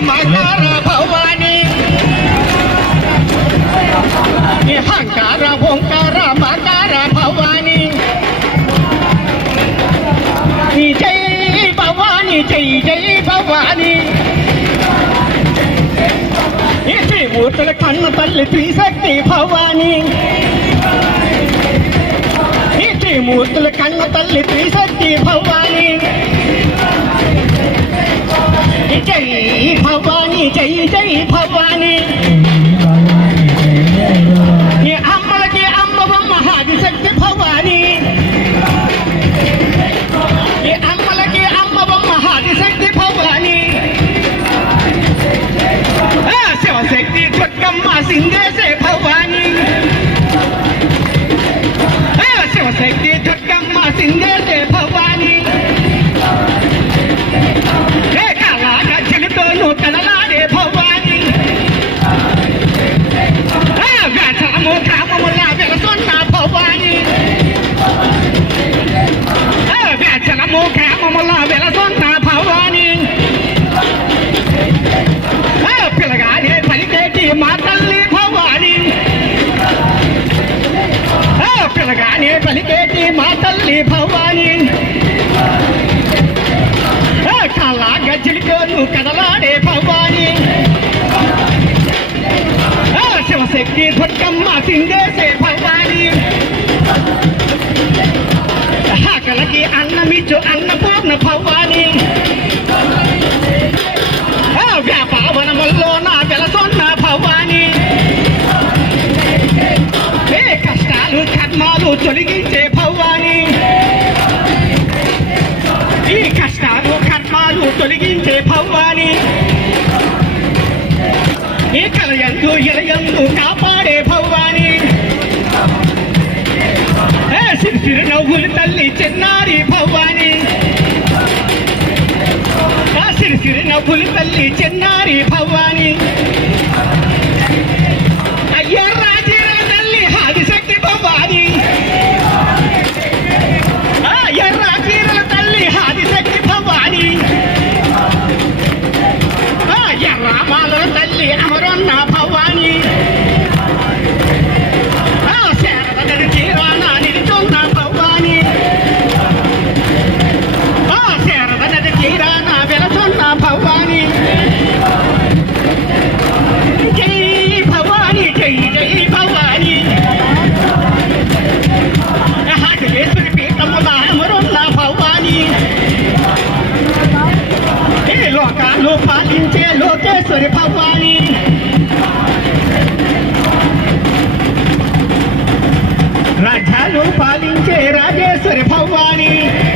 మకర భవాని హంకార ఓంకార మకర భవాని జై భవాని జై జై భవాని త్రిమూర్తుల కన్న తల్లి త్రిశక్తి భవాని త్రిమూర్తుల కన్న తల్లి త్రిశక్తి భవాని జై భవాని జై జై భవాని అమ్మలకి అమ్మవమ్మ ఆదిశక్తి భవాని అమ్మలకి అమ్మవమ్మ ఆదిశక్తి భవాని శివశక్తి దుర్గమ్మ సింగేశే భవాని శివశక్తి దుర్గమ్మ సింగేశే భవాని కళాగజ్జలతోనూ కదలాడే భవాని వ్యాసము గ్రామముల వెలసొన్న భవాని వ్యాసము గ్రామముల వెలసొన్న భవాని పిల్లగానే పలికేటి మా తల్లి భవాని పిల్లగానే పలికేటి మా తల్లి భవాని కళా గజ్జలితోనూ కదలాడే భవాని శివశక్తి దుర్గమ్మ సింగేశే భవాని ఆకలికి అన్నమిచ్చు అన్నపూర్ణ భవాని వ్యాపావనముల్లో నా వెలసొన్న భవాని కష్టాలు కర్మాలు తొలగించే భవాని ఈ కష్టాలు కర్మాలు తొలగించే భవాని ఈ కలయందు ఇలయందు కాపాడే భవాని సిరిసిరి నవ్వులు తల్లి చిన్నారి భవాని సిరిసిరి నవ్వులు తల్లి చిన్నారి భవాని ఎర్రాజీరల తల్లి ఆదిశక్తి భవాని ఎర్రాజీరల తల్లి ఆదిశక్తి భవాని ఎర్రామాల తల్లి అమరన్న భవాని శారద తీరాన నిలుచున్న భవాని శారద నది తీరాన వెలచున్న భవాని జై భవాని జై జై భవాని హాటేశ్వరి పీఠముల అమరున్న భవాని లోకాలు పాలించే లోకేశ్వరి భవాని రాజ్యాలు పాలించే రాజేశ్వరి భవాని